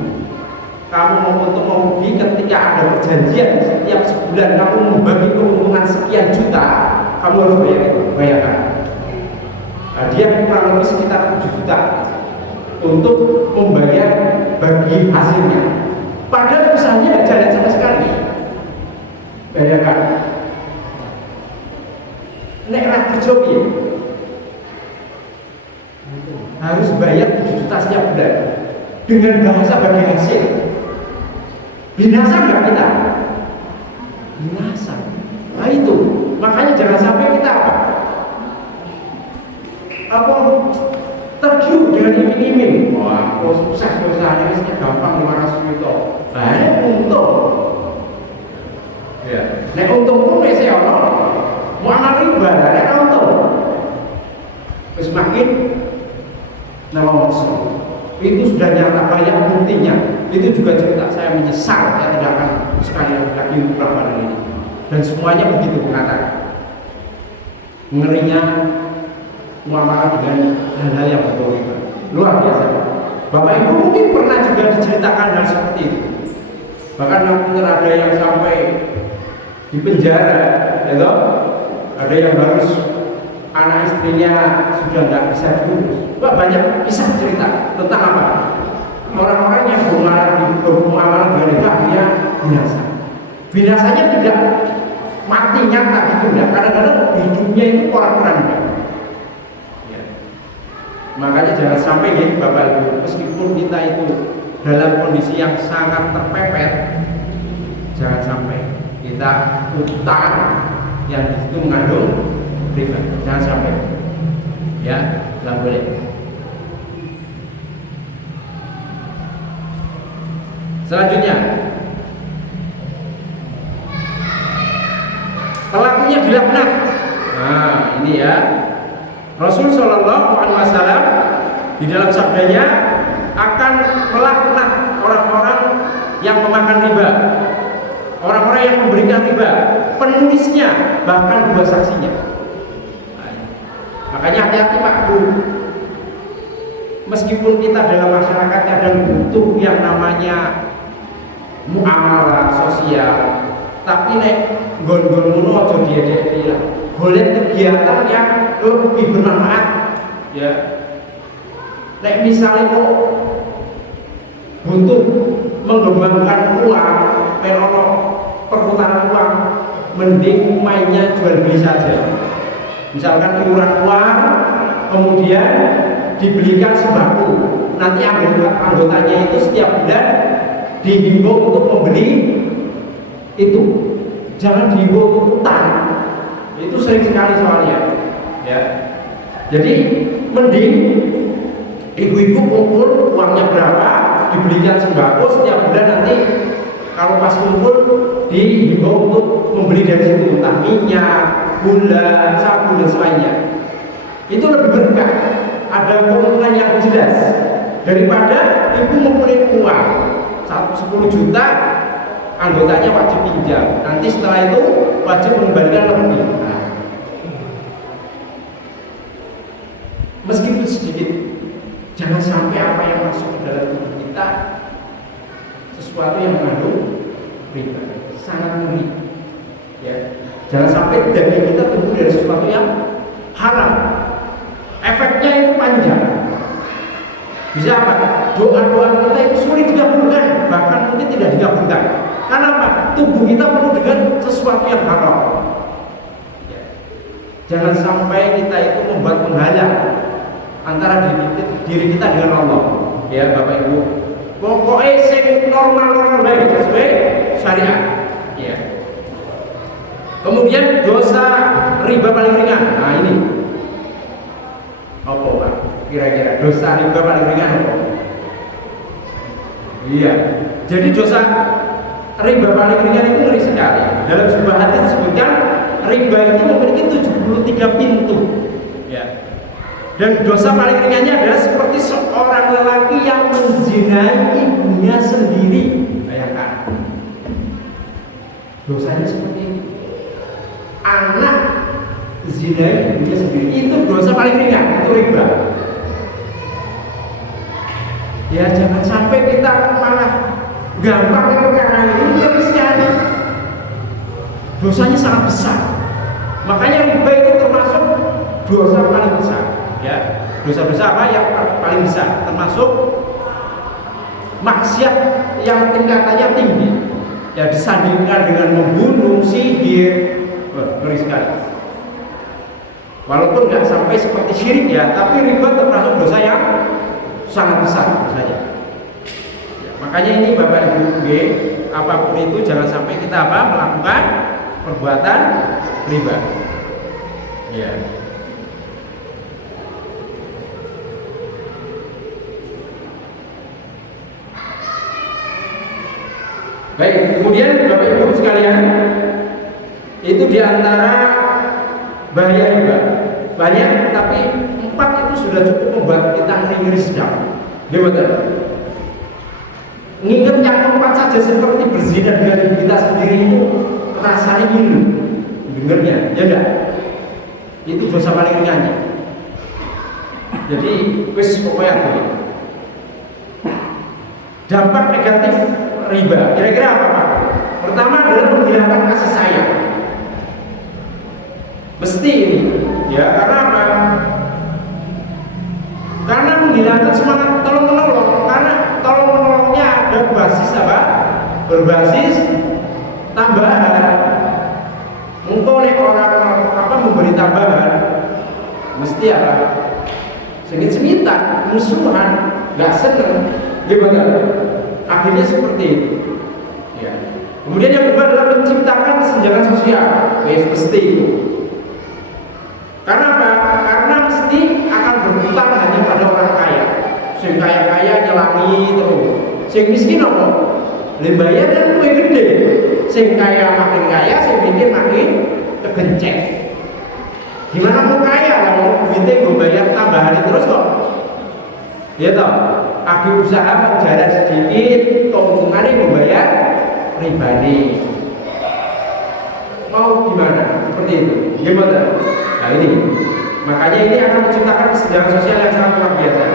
Kamu mau untung mau rugi, ketika ada perjanjian setiap sebulan kamu membagi keuntungan sekian juta, kamu harus bayarkan. Nah, dia kurang lebih sekitar 7 juta untuk membayar bagi hasilnya. Padahal usahanya nggak jalan sama sekali. Bayarkan. Nek rakyat Jokowi harus bayar 7 juta setiap bulan dengan bahasa bagi hasil. Binasa nggak kita? Binasa. Nah itu, makanya jangan sampai kita tergiur dengan iming-iming. Wah, sukses usahanya ini gampang 500 juta. Banyak untung. Ya. Nek untung pun saya mau anak riba, nek untung. Semakin nelongso. Itu sudah nyata banyak buktinya. Itu juga cerita saya menyesal saya tidak akan sekali lagi melakukan ini. Dan semuanya begitu mengatakan. Ngerinya muamalah dengan hal-hal yang betul itu luar biasa. Bapak Ibu mungkin pernah juga diceritakan hal seperti itu. Bahkan mungkin ada yang sampai di penjara, ya, ada yang harus anak istrinya sudah nggak bisa diurus. Banyak kisah cerita tentang apa? Orang-orang yang bermuamalah dengan riba dia binasa. Binasanya tidak mati nyata gitu, ya. Kadang-kadang hidupnya itu porak-poranda. Ya. Makanya jangan sampai ya Bapak Ibu, meskipun kita itu dalam kondisi yang sangat terpepet, jangan sampai kita utang yang itu mengandung riba. Jangan sampai. Ya, nggak boleh. Selanjutnya, pelakunya dilaknat. Nah, ini ya. Rasul Shallallahu Alaihi Wasallam di dalam sabdanya akan melaknat orang-orang yang memakan riba, orang-orang yang memberikan riba, penulisnya bahkan dua saksinya. Nah, makanya hati-hati Pak Bu. Meskipun kita dalam masyarakat kadang butuh yang namanya muamalah sosial, tapi nek gon-gon ngono aja dia boleh kegiatan yang lebih bermanfaat, ya. Nek misalnya kok butuh mengembangkan uang, merono perputaran uang, mending mainnya jual beli saja. Misalkan iuran uang, kemudian dibelikan sembako. Nanti anggotanya itu setiap bulan dihimbau untuk membeli itu. Jangan dihimbau untuk utang. Itu sering sekali soalnya. Ya. Jadi mending ibu-ibu kumpul uangnya berapa, dibelikan sembako setiap bulan, nanti kalau pas kumpul dihimbau untuk membeli dari situ, entah minyak, gula, sabun dan sebagainya. Itu lebih berkah, ada keuntungan yang jelas daripada ibu ngumpulin uang 10 juta, anggotanya wajib pinjam, nanti setelah itu wajib mengembalikan lebih. Nah, meskipun sedikit, jangan sampai apa yang masuk ke dalam tubuh kita sesuatu yang mengandung riba, sangat ngeri. Ya, jangan sampai daging kita tumbuh dari sesuatu yang haram. Efeknya itu panjang. Bisa apa? Doa-doa kita itu sulit dikabulkan, bahkan mungkin tidak dikabulkan. Karena apa? Tubuh kita penuh dengan sesuatu yang haram. Ya. Jangan sampai kita itu membuat penghalang antara diri kita dengan Allah. Ya Bapak Ibu, pokoknya sing normal baik sesuai syariat. Ya. Kemudian dosa riba paling ringan. Nah ini apa Pak? Kira-kira dosa riba paling ringan apa? Iya. Jadi dosa riba paling ringan itu ngeri sekali. Dalam sebuah hadis disebutkan riba itu memiliki 73 pintu. Ya. Dan dosa paling ringannya adalah seperti seorang lelaki yang menzinai ibunya sendiri. Bayangkan. Dosanya seperti ini. Anak zinai ibunya sendiri itu dosa paling ringan, itu riba. Ya jangan sampai kita malah gampang perkara ini sekali. Dosanya sangat besar. Makanya riba itu termasuk dosa paling besar. Ya, dosa-dosa apa yang paling besar? Termasuk maksiat yang tingkatannya tinggi. Ya disandingkan dengan membunuh, sihir, ngeri sekali. Walaupun nggak sampai seperti syirik ya, tapi riba termasuk dosa yang sangat besar saja. Ya, makanya ini Bapak Ibu, apapun itu jangan sampai kita melakukan perbuatan riba. Ya. Baik, kemudian Bapak Ibu sekalian, itu diantara bahaya riba banyak, tapi 4 itu sudah cukup membuat kita ngeri sedang. Gimana? Nginget yang 4 saja seperti berzina dengan diri kita sendiri itu rasanya ngilu dengernya, ya enggak? Itu dosa paling ringannya. Jadi wis pokoknya gini. Dampak negatif riba kira-kira apa Pak? Pertama adalah menghilangkan kasih sayang. Mesti ini, ya karena apa? Karena menghilangkan semangat tolong menolong. Karena tolong menolongnya ada basis apa? Berbasis tambahan. Mungkin orang memberi tambahan, mesti apa? Sengit-semitan, musuhan, nggak seneng, gimana? Akhirnya seperti itu. Ya. Kemudian yang kedua adalah menciptakan kesenjangan sosial. Mesti itu. Karena apa? Karena mesti akan berhutang hanya pada orang kaya. Sing kaya-kaya nyelangi terus. Sing miskin apa? Lembayar kan luwih gede. Sing kaya makin kaya, sing miskin makin kegencet. Gimana mau kaya kalau duitnya gue bayar tambahan terus kok? Ya toh, aku usaha menjalan sedikit, keuntungannya membayar pribadi. Mau gimana? Seperti itu. Gimana? Nah ini, makanya ini akan menciptakan kesenjangan sosial yang sangat luar biasa.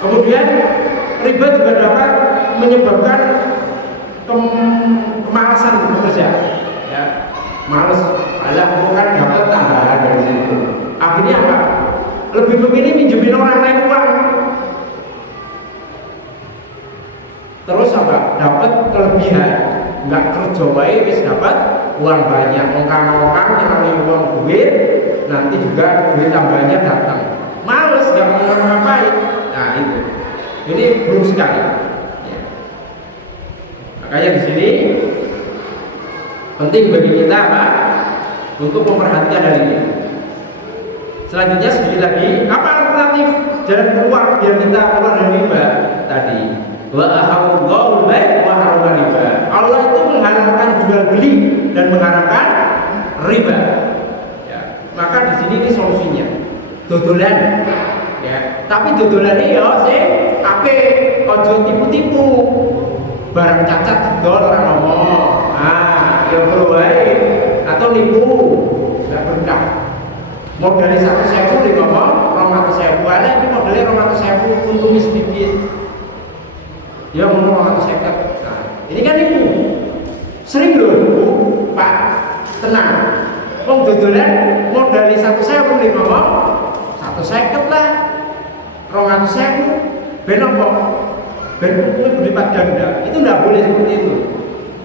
Kemudian riba juga dapat menyebabkan kemalasan bekerja. Ya, malas, bukan dapat tambahan dari situ. Akhirnya apa? Lebih memilih minjemin orang lain uang. Terus apa? Dapat kelebihan. Nggak kerja baik, wis dapat uang banyak. Ongkang-ongkang nyari uang duit, nanti juga duit tambahnya datang. Males, nggak mau ngapain. Nah itu. Ini buruk sekali. Ya. Makanya di sini penting bagi kita apa? Untuk memperhatikan hal ini. Selanjutnya sedikit lagi, apa alternatif jalan keluar biar kita keluar dari riba tadi? Wa ahallallahu al-bai' wa harrama riba. Allah itu menghalalkan jual beli dan mengharamkan riba. Ya, maka di sini ini solusinya. Dodolan. Ya, tapi dodolan ini ya sih ape ojo tipu-tipu. Barang cacat didol orang ngomong. Ah, ya perlu baik atau nipu. Enggak berkah. Modalnya 1.000 di ngomong 200.000 ada ini modelnya 200.000 untungnya sedikit ya ngomong 200.000. Nah, ini kan ibu sering loh ibu Pak tenang wong dodolan modalnya 1.000 di ngomong 150 lah 200.000 ben apa ben untungnya berlipat ganda. Itu nggak boleh seperti itu,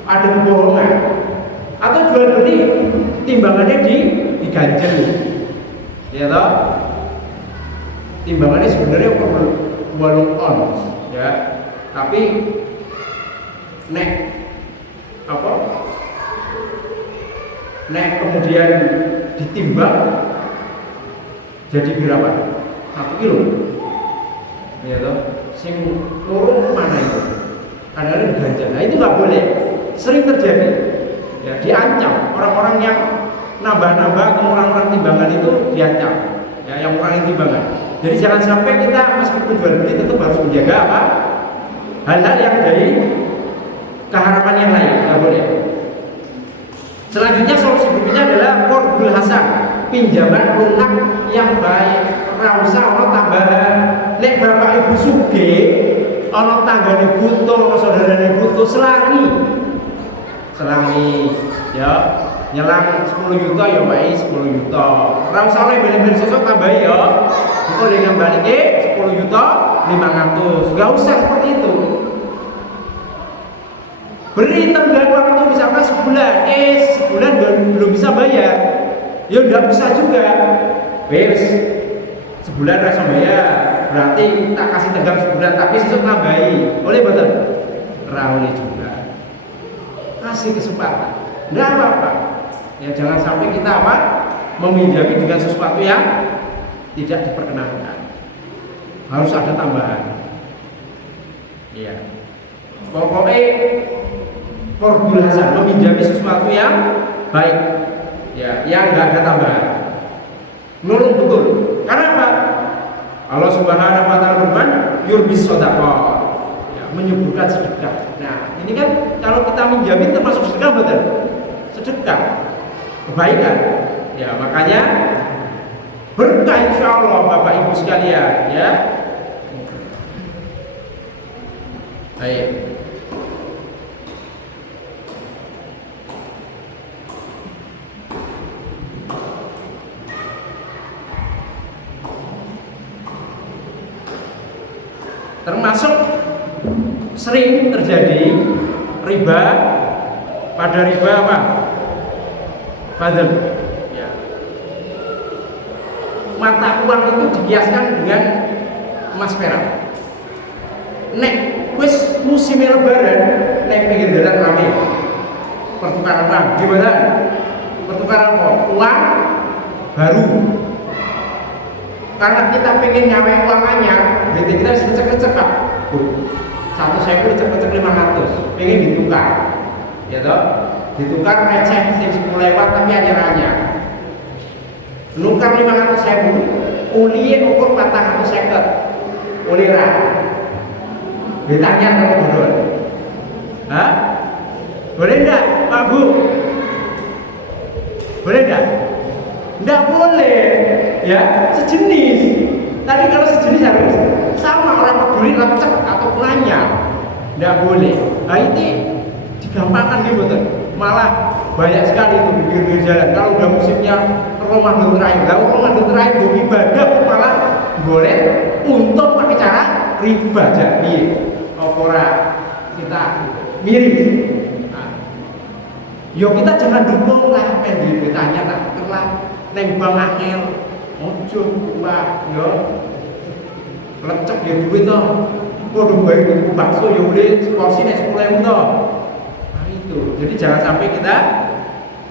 ada kebohongan atau jual beli timbangannya diganjel. Ya toh, timbangannya sebenarnya walung ons, ya. Tapi nek apa? Nek kemudian ditimbang jadi berapa? 1 kilo. ya toh, sing loro mana itu? Kadang-kadang diganjal. Nah itu nggak boleh. Sering terjadi. Ya, diancam orang-orang yang nambah-nambah atau orang-orang timbangan itu diancam. Ya, yang kurangin timbangan. Jadi jangan sampai kita meskipun jual beli tetap harus menjaga apa? Hal-hal yang dari keharaman yang lain, nggak boleh. Selanjutnya solusi berikutnya adalah qardul hasan, pinjaman lunak yang baik. Ora usah ana tambahan. Nek bapak ibu sugih, ana tanggane butuh, ana saudarane butuh, selangi. Ya, nyelang 10 juta ya wae 10 juta. Ora usah ben-ben sesuk tambahi ya. Engko nek ngambalike 10 juta 500. Enggak usah seperti itu. Beri tenggang waktu misalkan sebulan, sebulan belum bisa bayar, ya udah bisa juga. Wes, sebulan rasa bayar, berarti tak kasih tenggang sebulan, tapi sesuk nambahi. Boleh betul? Boleh juga. Kasih kesempatan, nggak apa-apa. Ya jangan sampai kita apa? Meminjami dengan sesuatu yang tidak diperkenankan. Harus ada tambahan. Iya. Pokoknya qardul hasan, meminjami sesuatu yang baik, ya, yang nggak ada tambahan, nulung betul. Karena apa? Allah Subhanahu Wa Taala berfirman, yurbis shadaqah, ya, menyuburkan sedekah. Nah, ini kan kalau kita menjamin termasuk sedekah, betul? Sedekah, kebaikan. Ya, makanya berkah insya Allah Bapak Ibu sekalian, ya. Baik. Termasuk sering terjadi riba, pada riba apa? Fadl. Ya. Mata uang itu dikiaskan dengan emas perak. Nek wis musim lebaran, nek pinggir jalan rame. Pertukaran uang, gimana? Pertukaran apa? Uang baru. Karena kita pengen nyawa uangannya, berarti kita harus lecek-lecek Pak. 1.000 lecek-lecek 500, pengen ditukar, ya toh? Ditukar receh sing 10 lewat tapi anyar-anyar. Nukar 500.000, uliin ukur 450, uliran. Ditanya kalau bodoh, hah? Boleh enggak Pak Bu? Boleh enggak? Enggak boleh, ya, sejenis. Tadi kalau sejenis harus sama, orang peduli lecek atau nanya. Enggak boleh. Nah ini digampangkan nih betul. Malah banyak sekali itu di pinggir jalan. Kalau udah musimnya Ramadan terakhir, Ramadan terakhir demi ibadah malah boleh untuk pakai cara riba jadi. Opora kita mirip. Nah, yo kita jangan dukung lah, pengen ditanya tak kelah. Neng bang akhir, ojo wah, yo lecek ya duit toh, bodoh baik itu bakso ya udah porsi nih 10.000 toh. Nah itu, jadi jangan sampai kita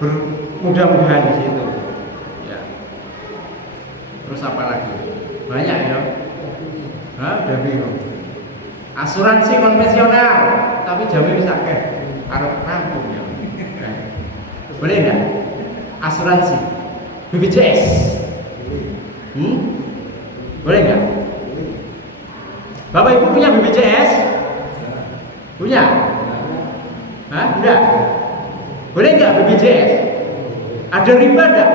bermudah-mudahan di situ. Ya. Terus apa lagi? Banyak ya. Hah, udah bingung. Asuransi konvensional, tapi jamin bisa harus rampung ya. Boleh nggak? Asuransi BPJS, boleh nggak? Bapak Ibu punya BPJS? Punya? Hah? Enggak? Boleh nggak BPJS? Ada riba enggak?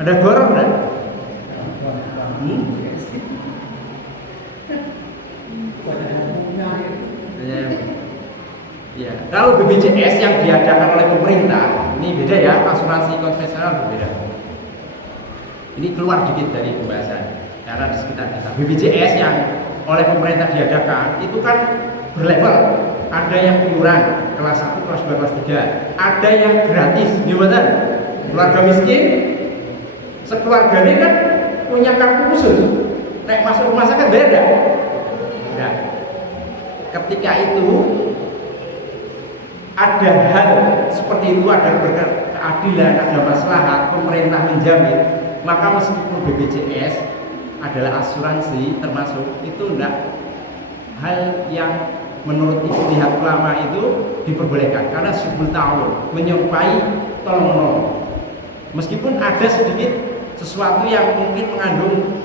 Ada gorong enggak? Ya, kalau BPJS yang diadakan oleh pemerintah ini beda ya, asuransi konvensional berbeda. Ini keluar dikit dari pembahasan karena di sekitar kita. BPJS yang oleh pemerintah diadakan itu kan berlevel. Ada yang iuran kelas 1, kelas 2, kelas 3. Ada yang gratis, gimana? Keluarga miskin, sekeluarganya kan punya kartu khusus. Naik masuk rumah sakit beda. Enggak. Ketika itu ada hal seperti itu, ada keadilan, ada maslahat, pemerintah menjamin, maka meskipun BPJS adalah asuransi termasuk, itu enggak hal yang menurut ijtihad ulama itu diperbolehkan karena syubul ta'awun, menyerupai tolong menolong. Meskipun ada sedikit sesuatu yang mungkin mengandung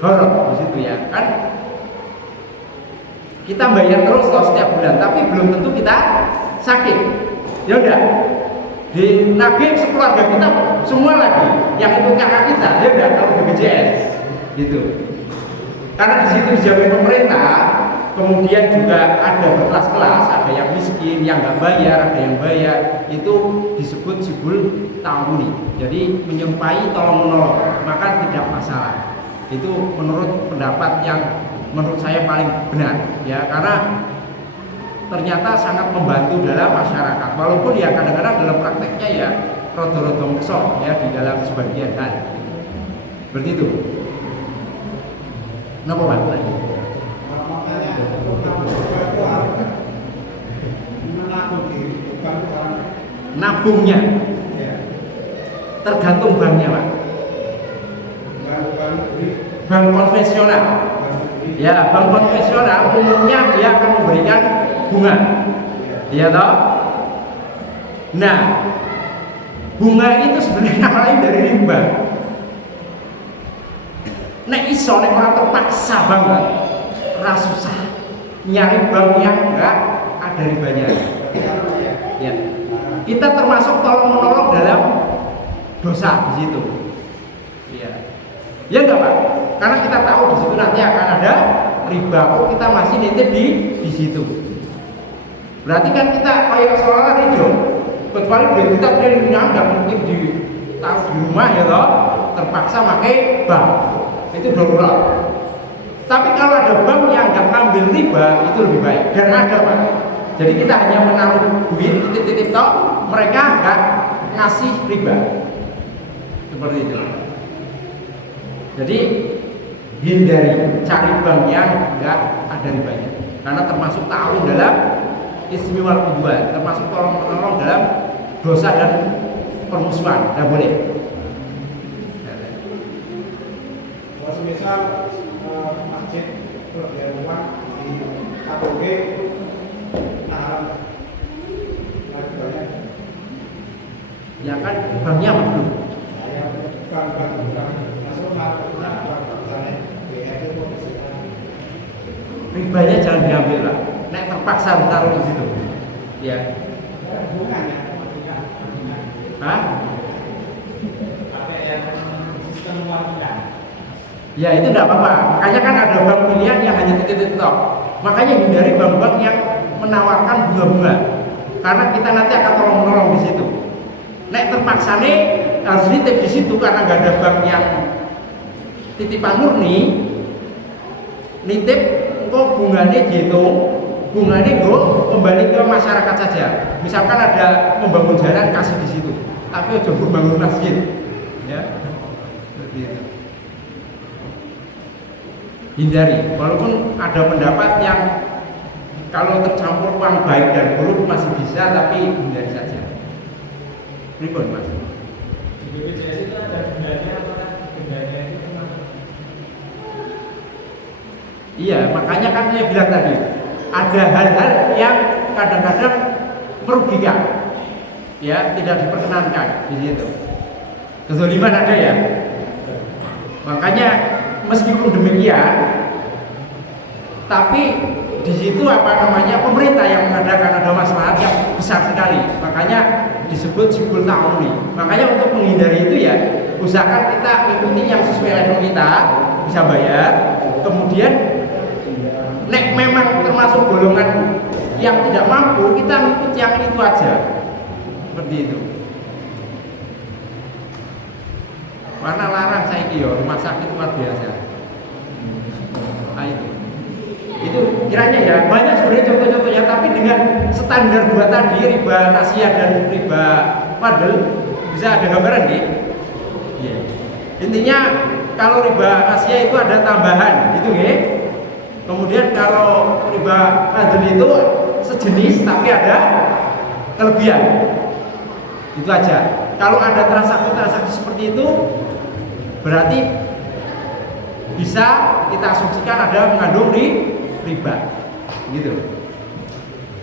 gharar di situ ya kan, kita bayar terus loh setiap bulan, tapi belum tentu kita sakit. Ya udah, dinagih sekeluarga kita semua lagi, yang ikut kakak kita, ya udah kalau BPJS gitu. Karena di situ dijamin pemerintah, kemudian juga ada berkelas-kelas, ada yang miskin, yang nggak bayar, ada yang bayar, itu disebut syubul ta'awuni. Jadi menyerupai tolong menolong, maka tidak masalah. Itu menurut pendapat yang menurut saya paling benar ya, karena ternyata sangat membantu dalam masyarakat, walaupun ya kadang-kadang dalam prakteknya ya rodo-rodo mesok ya di dalam sebagian hal. Seperti itu. Kenapa Pak? Nabungnya tergantung banknya Pak. Bank konvensional. Ya, bank konvensional umumnya dia akan memberikan bunga. Iya toh? Nah, bunga itu sebenarnya lain dari riba. Nek iso nek orang terpaksa banget, ora susah nyari bank yang enggak ada ribanya. Ya. Kita termasuk tolong menolong dalam dosa di situ. Iya. Ya enggak Pak? Karena kita tahu di situ nanti akan ada riba, kok kita masih nitip di situ. Berarti kan kita kayak seolah-olah hidup, kecuali duit kita triliunan nggak mungkin ditaruh di rumah ya toh, terpaksa pakai bank, itu darurat. Tapi kalau ada bank yang nggak ngambil riba, itu lebih baik. Dan ada Pak. Jadi kita hanya menaruh duit titip-titip toh, mereka nggak ngasih riba. Seperti itu. Jadi hindari cari bank yang nggak ada ribanya, karena termasuk ta'awun dalam ismi wal udwan, termasuk tolong menolong dalam dosa dan permusuhan, tidak boleh. Kalau semisal masjid berbiaya uang di KTP, nah banyak. Ya kan banknya apa dulu? Saya bank masuk bank misalnya BR itu Ribanya jangan diambil lah. Nek terpaksa taruh di situ. Ya. hubungannya. Hah? Sistem uang kita. Ya itu tidak apa-apa. Makanya kan ada bank pilihan yang hanya titip-titip tok. Makanya hindari bank-bank yang menawarkan bunga-bunga. Karena kita nanti akan tolong-menolong di situ. Nek terpaksa nih harus nitip di situ karena nggak ada bank yang titipan murni. Nitip kok bunganya dihitung, bunganya gue kembali ke masyarakat saja. Misalkan ada membangun jalan, kasih di situ. Tapi coba membangun masjid, ya. Seperti itu. Hindari, walaupun ada pendapat yang kalau tercampur uang baik dan buruk masih bisa, tapi hindari saja. Ribut Mas. Di BPJS itu ada bendanya apa kan? Bendanya itu cuma. Iya, makanya kan saya bilang tadi ada hal-hal yang kadang-kadang merugikan, ya tidak diperkenankan di situ. Kezaliman ada ya. Makanya meskipun demikian, tapi di situ apa namanya pemerintah yang mengadakan ada masalah yang besar sekali. Makanya disebut syubul ta'awuni. Makanya untuk menghindari itu ya usahakan kita ikuti yang sesuai level kita, bisa bayar. Kemudian nek memang termasuk golongan yang tidak mampu, kita ngikut yang itu aja. Seperti itu. Karena larang saya kira rumah sakit luar biasa. Nah, itu kiranya ya banyak sebenarnya contoh-contohnya, tapi dengan standar dua tadi, riba nasiah dan riba fadl, bisa ada gambaran nih. Yeah. Intinya kalau riba nasiah itu ada tambahan gitu ya. Kemudian kalau riba fadl itu sejenis tapi ada kelebihan. Itu aja. Kalau ada transaksi seperti itu berarti bisa kita asumsikan ada mengandung riba. Gitu.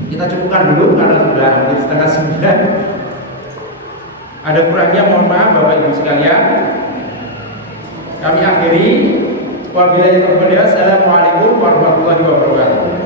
Kita cukupkan dulu karena sudah hampir setengah 9. Ada kurangnya mohon maaf Bapak Ibu sekalian. Kami akhiri. Wabillahi taufiq. Assalamualaikum warahmatullahi wabarakatuh.